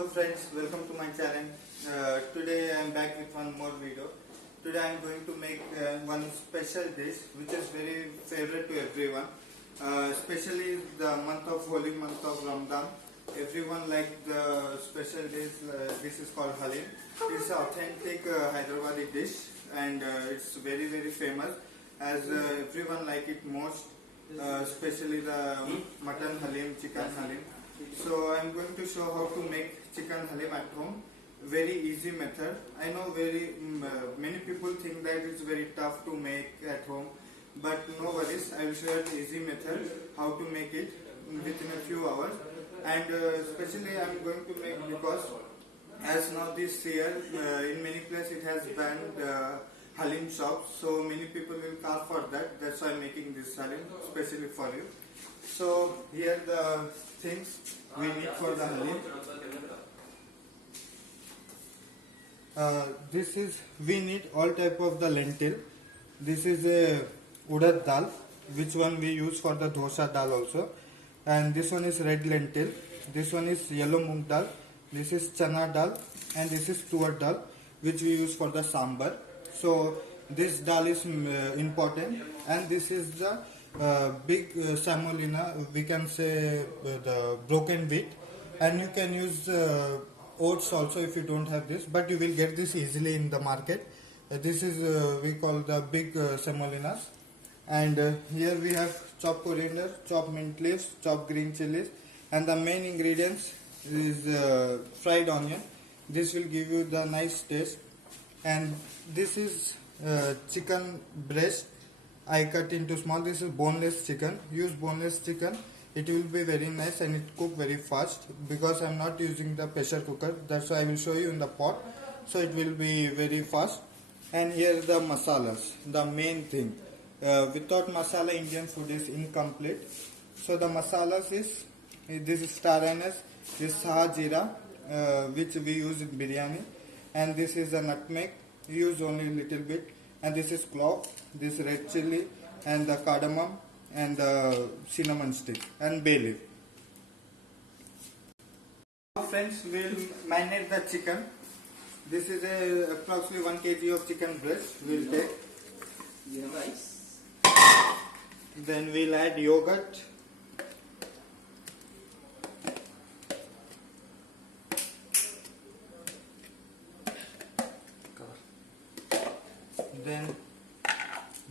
Hello friends, welcome to my channel. Today I am back with one more video. Today I am going to make one special dish which is very favorite to everyone. Especially the month of holy month of Ramadan. Everyone like the special dish. This is called halim. It's an authentic Hyderabadi dish and it's very famous as everyone like it most. Especially the mutton halim, chicken halim. So I am going to show how to make chicken halim at home. Very easy method. I know many people think that it's very tough to make at home, but no worries. I will show you an easy method how to make it within a few hours. And especially I am going to make because as now this year in many places it has banned halim shops, so many people will call for that. That's why I'm making this halim specially for you. So here the things we need for the halim. We need all type of the lentil. This is a urad dal, which one we use for the dosa dal also. And this one is red lentil. This one is yellow moong dal. This is chana dal, and this is tuar dal, which we use for the sambar. So this dal is important, and this is the big semolina, we can say the broken wheat, and you can use oats also if you don't have this, but you will get this easily in the market. This is we call the big semolinas. And here we have chopped coriander, chopped mint leaves, chopped green chilies, and the main ingredients is fried onion. This will give you the nice taste. And this is chicken breast. I cut into small. This is boneless chicken. Use boneless chicken. It will be very nice and it cook very fast, because I am not using the pressure cooker. That's why I will show you in the pot. So it will be very fast. And here are the masalas, the main thing. Without masala, Indian food is incomplete. So the masalas is, this is star anise, this is saha jeera, which we use in biryani, and this is a nutmeg, use only a little bit, and this is clove, this red chili, and the cardamom, and the cinnamon stick, and bay leaf. Now friends, we will marinate the chicken. This is approximately 1 kg of chicken breast we will take. Yeah, nice. Then we will add yogurt. Then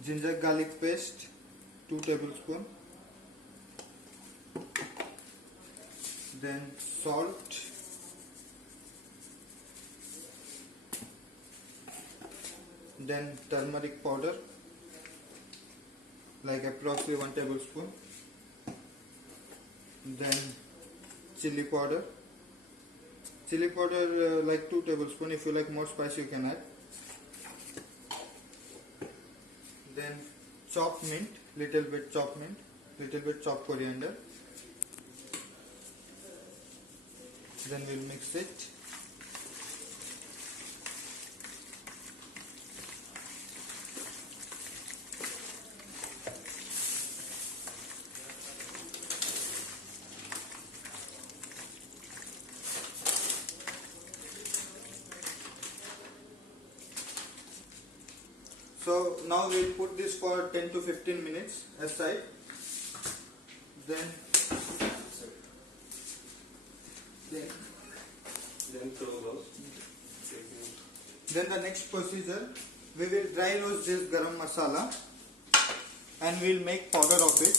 ginger garlic paste, 2 tablespoons. Then salt. Then turmeric powder, like approximately 1 tablespoon. Then chili powder. Chili powder like 2 tablespoons. If you like more spicy, you can add. Then chopped mint, little bit chopped mint, little bit chopped coriander. Then we'll mix it. So now we'll put this for 10 to 15 minutes aside. Then throw those. Then the next procedure, we will dry roast this garam masala and we will make powder of it.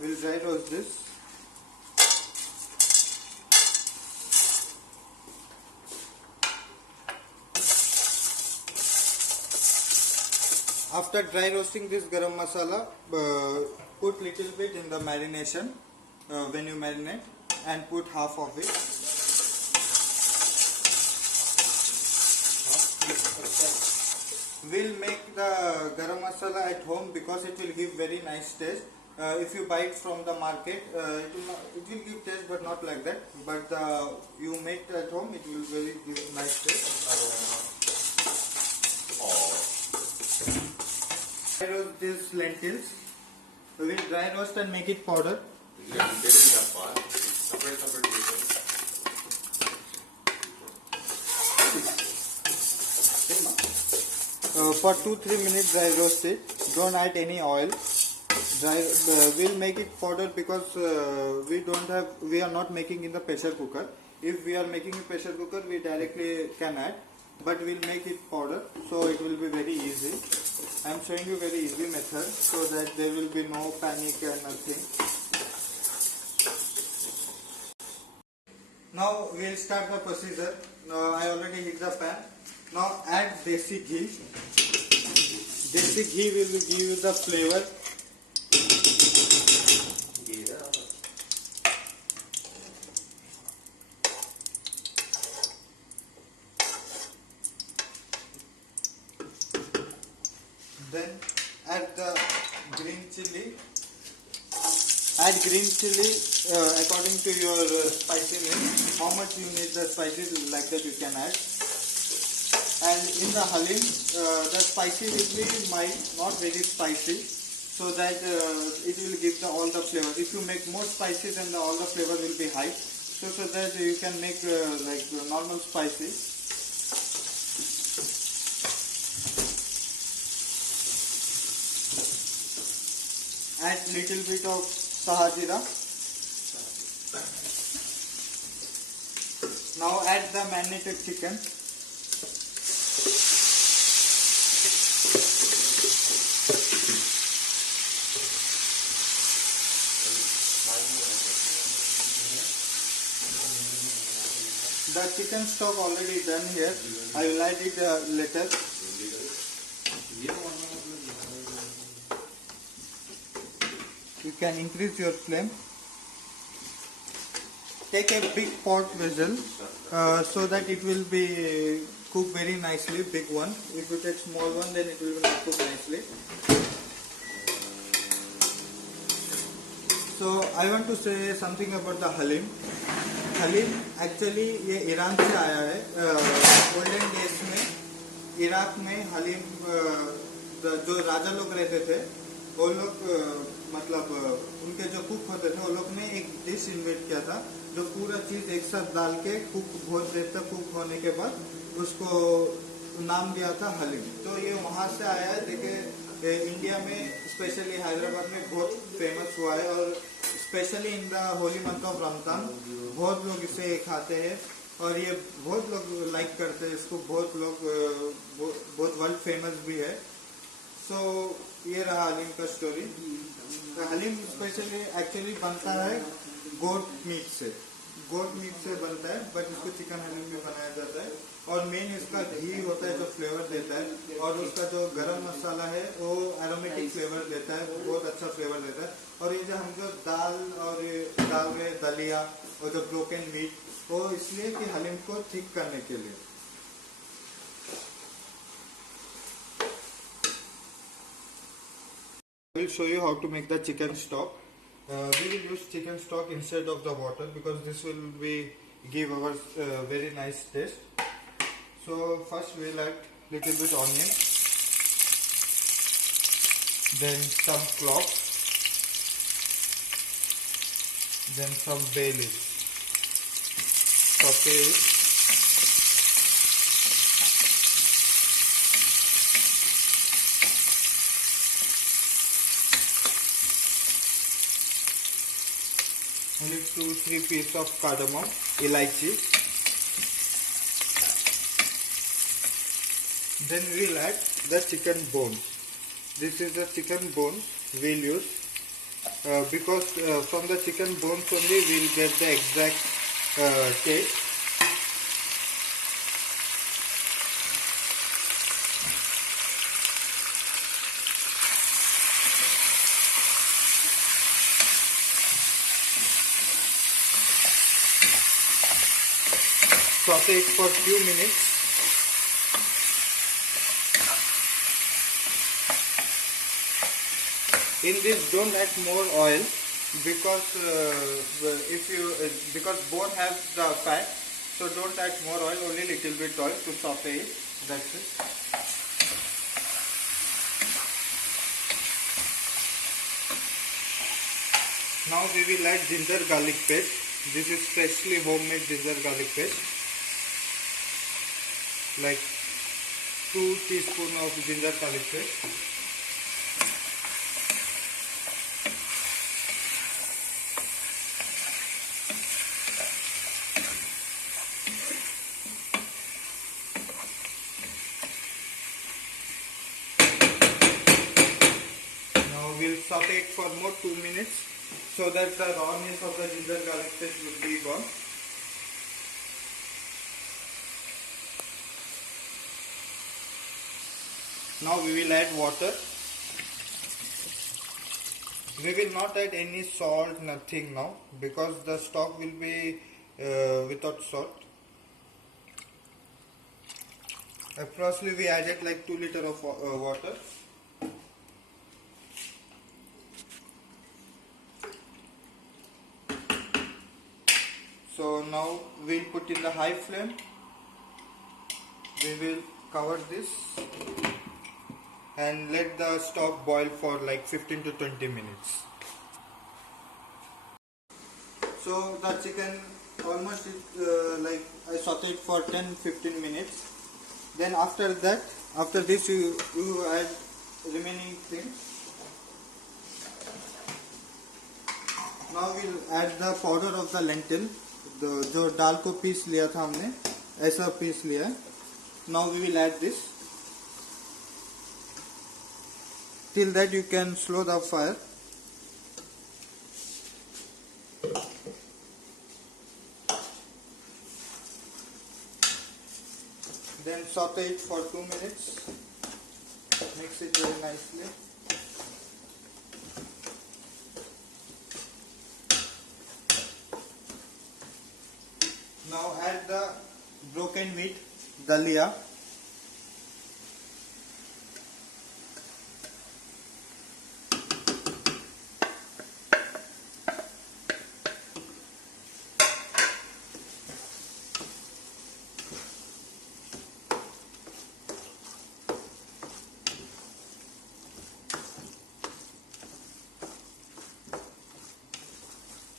We will dry roast this. After dry roasting this garam masala, put little bit in the marination when you marinate, and put half of it. We'll make the garam masala at home because it will give very nice taste. If you buy it from the market, it will give taste, but not like that. But you make it at home, it will very give nice taste. Dry roast these lentils. We will dry roast and make it powder. Get that part. Separate pieces. For 2-3 minutes dry roast it. Don't add any oil. We'll make it powder because we are not making in the pressure cooker. If we are making in pressure cooker, we directly can add, but we'll make it powder, so it will be very easy. I'm showing you very easy method so that there will be no panic and nothing. Now we'll start the procedure. I already heat the pan. Now add desi ghee. Desi ghee will give you the flavor. Then add the green chili. Add green chili according to your spiciness. How much you need the spices, like that you can add. And in the halim, the spicy will be mild, not very spicy, so that it will give all the flavor. If you make more spicy, then all the flavor will be high. So that you can make like normal spicy. Add little bit of sahajira. Now add the marinated chicken. The chicken stock already done here. I will add it later. You can increase your flame. Take a big pot vessel so that it will be cooked very nicely, big one. If you take small one, then it will not cook nicely. So I want to say something about the halim. Haleem actually ये Iran से आया है. Golden days में Iraq में हलीम जो राजा लोग रहते थे, वो लोग मतलब उनके जो कुक होते थे, वो लोग ने एक डिश इन्वेंट किया था जो पूरा चीज एक साथ डाल के बहुत देर तक कुक होने के बाद उसको नाम दिया था हलीम. तो ये वहाँ से आया है. देखिए इंडिया में स्पेशली हैदराबाद में बहुत फेमस हुआ है और specially in the Holi month of Ramzan बहुत लोग इसे खाते हैं और ये बहुत लोग लाइक करते हैं इसको. बहुत लोग बहुत वर्ल्ड फेमस भी है. सो ये रहा हलीम का स्टोरी. हलीम स्पेशली एक्चुअली बनता है गोट मीट से. गोट मीट से बनता है, बट इसको चिकन हलीम में बनाया जाता है. और मेन इसका घी होता है जो फ्लेवर देता है, और उसका जो गरम मसाला है वो एरोमेटिक फ्लेवर देता है, बहुत अच्छा फ्लेवर देता है. और ये जो हम जो दाल और डाल रहे दलिया और जो ब्रोकन मीट, वो इसलिए कि हलीम को थिक करने के लिए. I will show you how to make the chicken stock. We will use chicken stock instead of the water because this will give our very nice taste. So first we will add little bit onion, then some cloves, then some bay leaves. Saute it. Only 2-3 pieces of cardamom, elaichi. Then we will add the chicken bones. This is the chicken bones we will use because from the chicken bones only we will get the exact taste. Saute it for few minutes. In this, don't add more oil because because bone has the fat, so don't add more oil. Only little bit oil to saute it. That's it. Now we will add ginger garlic paste. This is freshly homemade ginger garlic paste. Like 2 teaspoons of ginger garlic paste. Now we'll saute it for more 2 minutes so that the rawness of the ginger garlic paste will be gone. Now we will add water. We will not add any salt, nothing now, because the stock will be without salt. Approximately we added like 2 liters of water. So now we'll put in the high flame. We will cover this and let the stock boil for like 15 to 20 minutes. So the chicken almost like I sauteed for 10-15 minutes. Then after that, after this you add remaining things. Now we'll add the powder of the lentil. जो दाल को piece लिया था हमने, ऐसा piece लिया है. Now we will add this. Till that you can slow the fire. Then saute it for 2 minutes. Mix it very nicely. Now add the broken meat, dalia.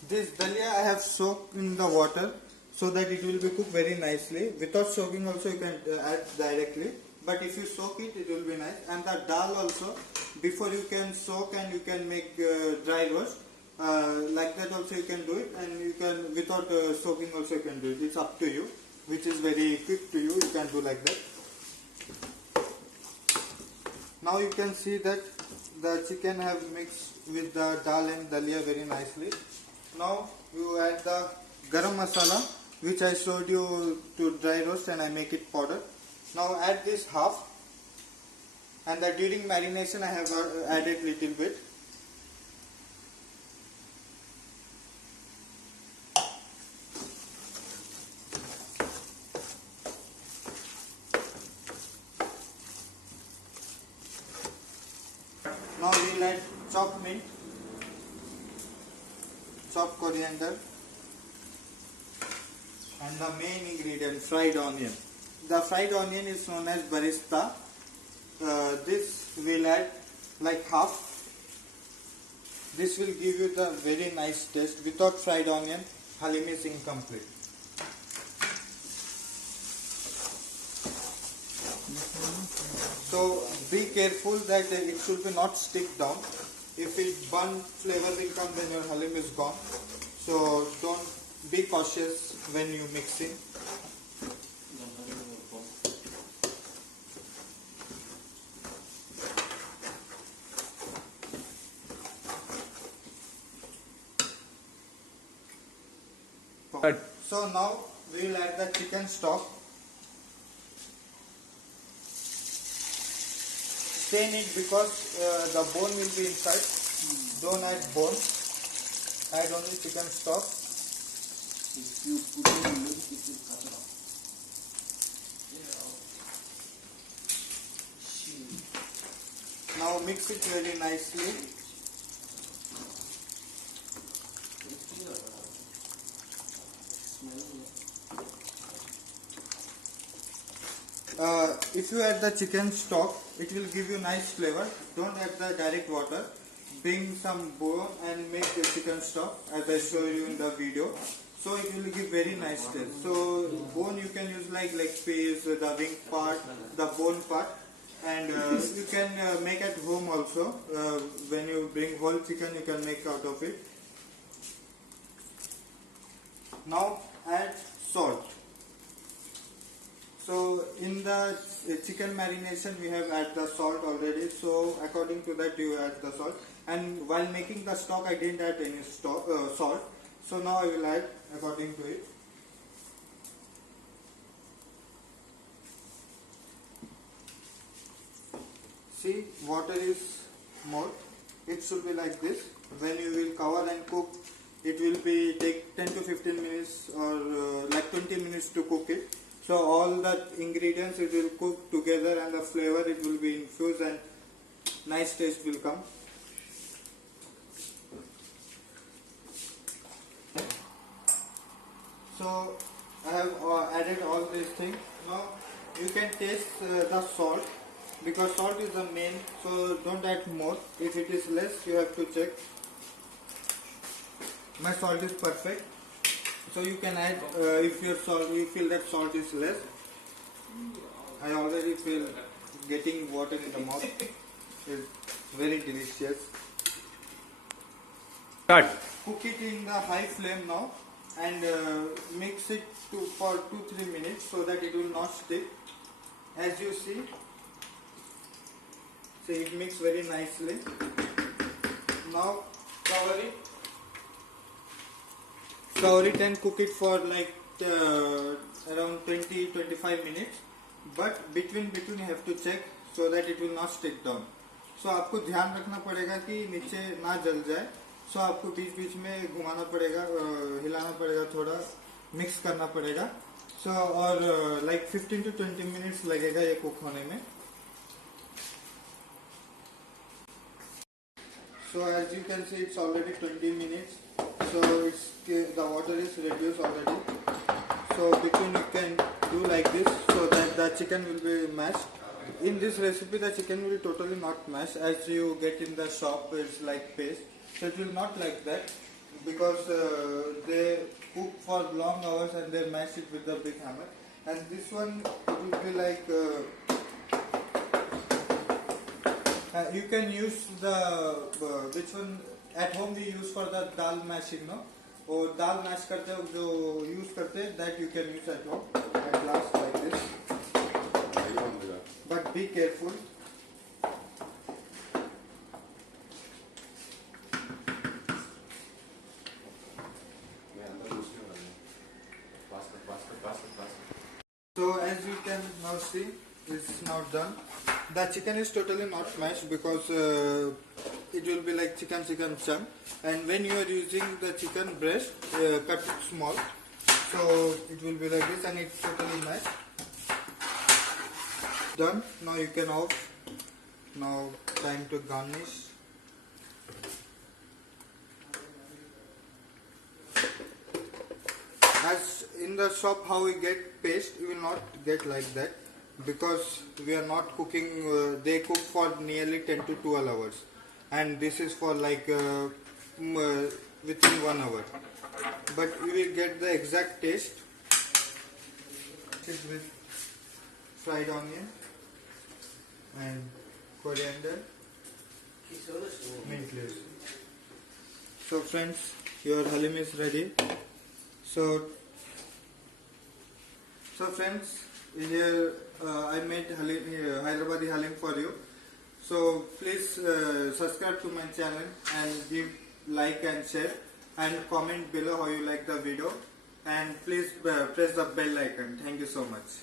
This dalia I have soaked in the water so that it will be cooked very nicely. Without soaking also you can add directly, but if you soak it, it will be nice. And the dal also, before you can soak and you can make dry roast, like that also you can do it, and you can without soaking also you can do it. It's up to you, which is very quick to you can do like that. Now you can see that the chicken have mixed with the dal and dalia very nicely. Now you add the garam masala, which I showed you to dry roast and I make it powder. Now add this half, and that during marination I have added little bit. Now we will add chopped mint, chopped coriander, and the main ingredient, fried onion. The fried onion is known as barista. This will add like half. This will give you the very nice taste. Without fried onion, halim is incomplete. So be careful that it should be not stick down. If it burn flavor will come, then your halim is gone. So don't be cautious when you mixing. So now we will add the chicken stock. Stain it because the bone will be inside. Don't add bone. Add only chicken stock. If you put it in milk, it will cut it off. Now mix it very nicely. If you add the chicken stock, it will give you nice flavor. Don't add the direct water. bring some bone and make the chicken stock as I show you in the video. So it will give very nice taste. So bone you can use like leg piece, the wing part, the bone part, and you can make at home also. When you bring whole chicken, you can make out of it. Now add salt. So in the chicken marination we have add the salt already. So according to that you add the salt. And while making the stock I didn't add any salt. So now I will add according to it. See, water is more. It should be like this. When you will cover and cook, it will be take 10 to 15 minutes or like 20 minutes to cook it. So all the ingredients it will cook together and the flavor it will be infused and nice taste will come. So I have added all these things. Now you can taste the salt, because salt is the main, so don't add more. If it is less you have to check. My salt is perfect, so you can add if you feel that salt is less. I already feel getting water in the mouth. It's very delicious. Start. Cook it in the high flame now and mix it for 2-3 minutes so that it will not stick. As you see it mixed very nicely. Now cover it and cook it for like around 20-25 minutes, but between you have to check so that it will not stick down. So आपको ध्यान रखना पड़ेगा कि नीचे ना जल जाए. So आपको बीच में घुमाना पड़ेगा, हिलाना पड़ेगा, थोड़ा मिक्स करना पड़ेगा. So और like 15 to 20 minutes लगेगा ये कुक होने में. So as you can see it's already 20 minutes. So the water is reduced already. So between you can do like this so that the chicken will be mashed. In this recipe the chicken will totally not mash as you get in the shop. It's like paste. So it will not like that, because they cook for long hours and they mash it with the big hammer. And this one it will be like you can use the which one at home we use for the dal mashing, no? और दाल mash करते हो जो use करते हैं, that you can use at home at last like this. But be careful. So as you can now see, it's now done. The chicken is totally not mashed because it will be like chicken chunk. And when you are using the chicken breast, cut it small. So it will be like this and it's totally mashed. Done. Now you can off. Now time to garnish. As in the shop how we get paste, we will not get like that, because we are not cooking, they cook for nearly 10 to 12 hours and this is for like within 1 hour, but we will get the exact taste. It is with fried onion and coriander, mint leaves. So friends, your halim is ready. So friends, here I made Hyderabadi halim for you. So please subscribe to my channel and give like and share and comment below how you like the video, and please press the bell icon. Thank you so much.